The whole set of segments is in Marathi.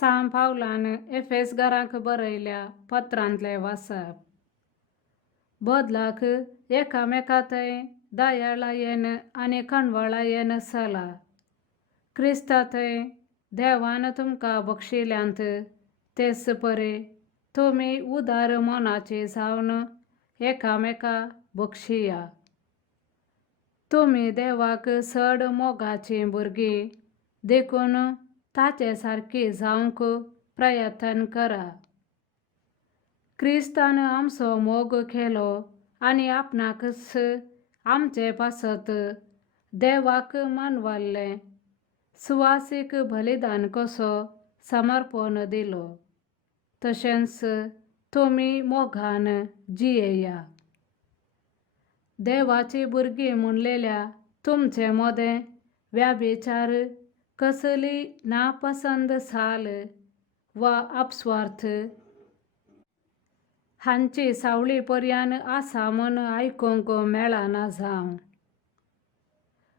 साम पावलान एफेसकारांक बरयल्या पत्रांतले वाचप. बदलाक एकामेकांतय दयाळायेन आनी कणवळायेन चला. क्रिस्तांतय देवान तुमकां बक्षिल्यांत तेच परे तुमी उदार मोनाचे जावन एकामेका बक्षिया. तुमी देवाक चड मोगाचीं भुरगीं देखून ताचे सारकी जावंक प्रयत्न करा. क्रिस्तान आमचो मोग केलो आनी आपणाकच आमचे पासत देवाक मानवाल्लें सुवासीक बलिदान कसो समर्पण दिलो. तशेंच तुमी मोगान जियेया. देवाची भुरगीं म्हणलेल्या तुमचे मोदें व्याभिचार, कसली नापसंद चाल वा अपस्वार्थ हांची सावळी पर्यान आसा म्हूण आयकूंक मेळना जावं.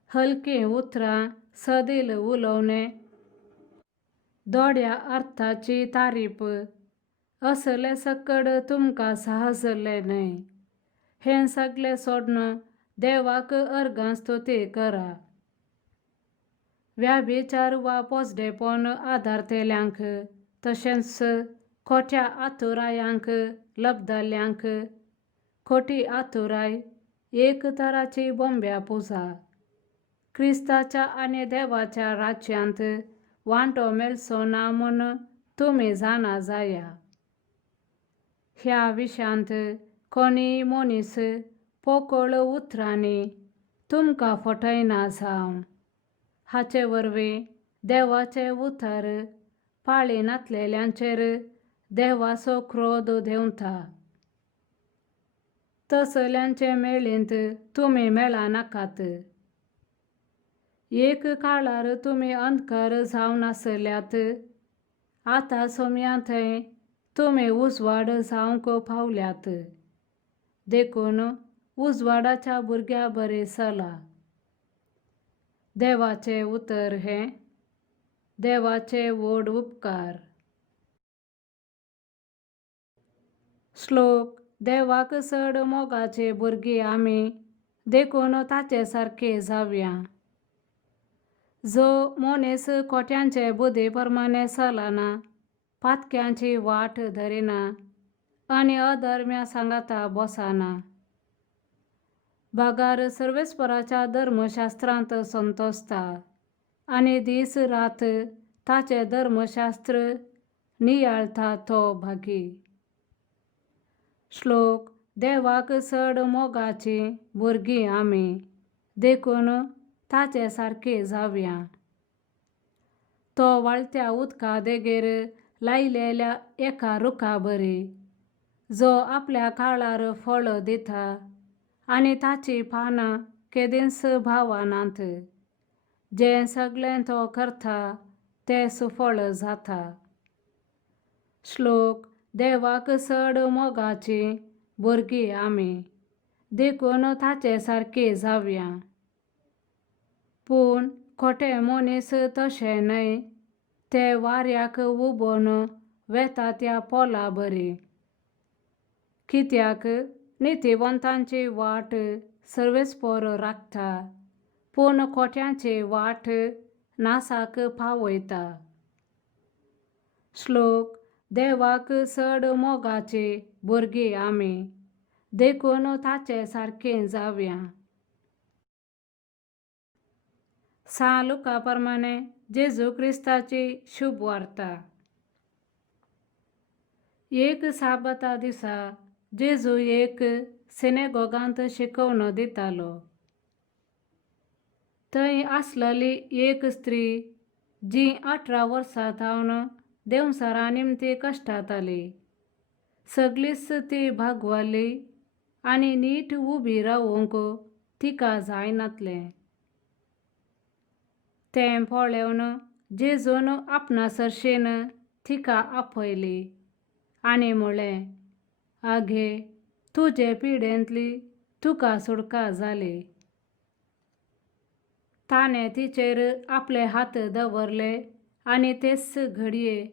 हलकीं उतरां, सदिल उलोवणें, दोड्या अर्थाची तारीफ असले सकड तुमकां साहजलें न्हय. हें सगळें सोडून देवाक अर्गांस्तुती करा. व्याभिचार वा पोसडेपण आदारतेल्यांक तशेंच खोट्या आतुरायांक लबदल्यांक खोटी आतुराय एक तराची बोंब्या पुजा. क्रिस्ताच्या आनी देवाच्या राज्यांत वांटो मेळचो ना म्हूण तुमी जाणा जाया. ह्या विशयांत कोणीय मनीस पोकळ उतरांनी तुमकां फटयना जावं. हाचे वरवीं देवाचे उतर पाळीनातलेल्यांचेर देवाचो क्रोध देंवता. तसल्यांचे मेळींत तुमी मेळनाकात. एक काळार तुमी अंधकार जावन आसल्यात, आतां सोमयांतय तुमी उजवाड जावंक पावल्यात. देखून उजवाडाच्या भुरग्या बरी चला. देवाचे उतर हें देवाचे व्हड उपकार. श्लोक. देवाक चड मोगाची भुरगीं आमी देखून ताचे सारकी जावया. जो मनीस खोट्यांचे बुद्धी प्रमाणे चलना, पातक्यांची वाट धरिना आनी अधर्म्या सांगाता बसना. भागार सर्वेस्पराच्या धर्मशास्त्रांत संतोसता आनी दीस रात ताचे धर्मशास्त्र नियाळता तो भागी. श्लोक. देवाक चड मोगाची भुरगीं आमी देखून ताचे सारकी जावया. तो वाळत्या उदका देगेर लायलेल्या एका रुखा बरी, जो आपल्या काळार फळ दिता आनी ताची पानां केदींच भावनात. जें सगळें तो करता तें सुफळ जाता. श्लोक. देवाक चड मोगाची भुरगीं आमी देखून ताचे सारकी जावया. पूण खोटे मनीस तशे न्हय, ते वाऱ्याक उबोवन वेता त्या पोला बरी. कित्याक नितीवंतांची वाट सर्वेस्पर राखता, पूण खोट्यांची वाट नासाक पावयता. श्लोक. देवाक चड मोगाची भुरगीं आमी देखून ताचे सारकी जावया. सा लुका प्रमाणे जेजू क्रिस्ताची शुभ वार्ता. एक साबता दिसा जेजू एक सिनेगोगांत शिकवण दितालो. थंय आसलेली एक स्त्री जी 18 वर्सां जावन देंवसारा निमती कश्टाताली. सगळीच ती भागवाली आनी नीट उबी रावूंक तिका जायनातलें. तें पळोवन जेजून आपणासरशीन तिका आपयली आनी म्हळें, आगे, तुजे पिडेंतली तुका सुटका जाली. ताणें तिचेर आपले हात दवरले आनी तेच घडये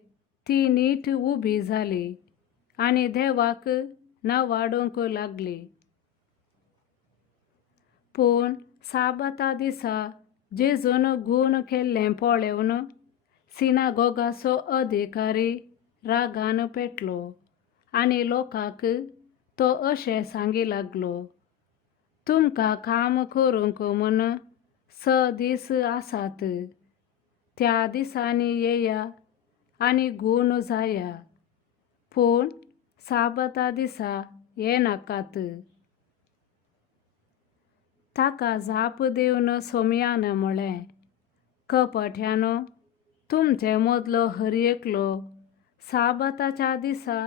ती नीट उभी झाली आणि देवाक नावाडोंक लागली. पूण साबाता दिसा जेजून गूण केल्लें पळोवन सिनागोगाचो अधिकारी रागान पेटलो आनी लोकांक तो अशें सांगी लागलो, तुमकां काम करूंक म्हूण 6 दीस आसात. त्या दिसांनी येया आनी गूण जाया, पूण साबाता दिसा येनाकात. ताका जाप दिवन सोमयान म्हळें, कपट्यानो, तुमचे मदलो हर एकलो साबाताच्या दिसा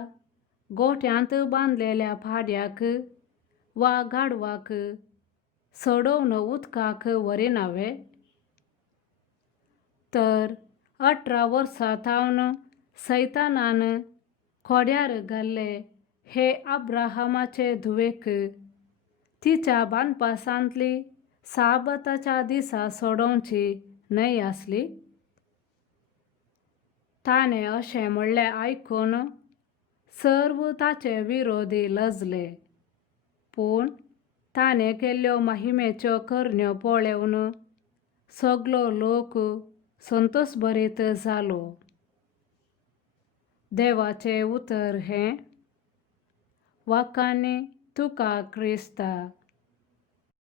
गोठ्यांत बांदलेल्या भाड्याक वा गाडवाक सोडोवन उदकाक व्हरिनावे? तर 18 वर्सां थावन सैतानान खोड्यार घाल्ले हे अब्राहमाचे धुवेक तिच्या बांदपासांतली साबाताच्या दिसा सोडोवची न्हय आसली? ताणें अशें म्हणलें आयकून सर्व ताचे विरोधी लजले. पूण ताणें केल्ल्यो महिमेच्यो करण्यो पळोवन सगलो लोक संतोशभरीत जालो. देवाचें उतर हें, वखाणी तुका क्रिस्ता.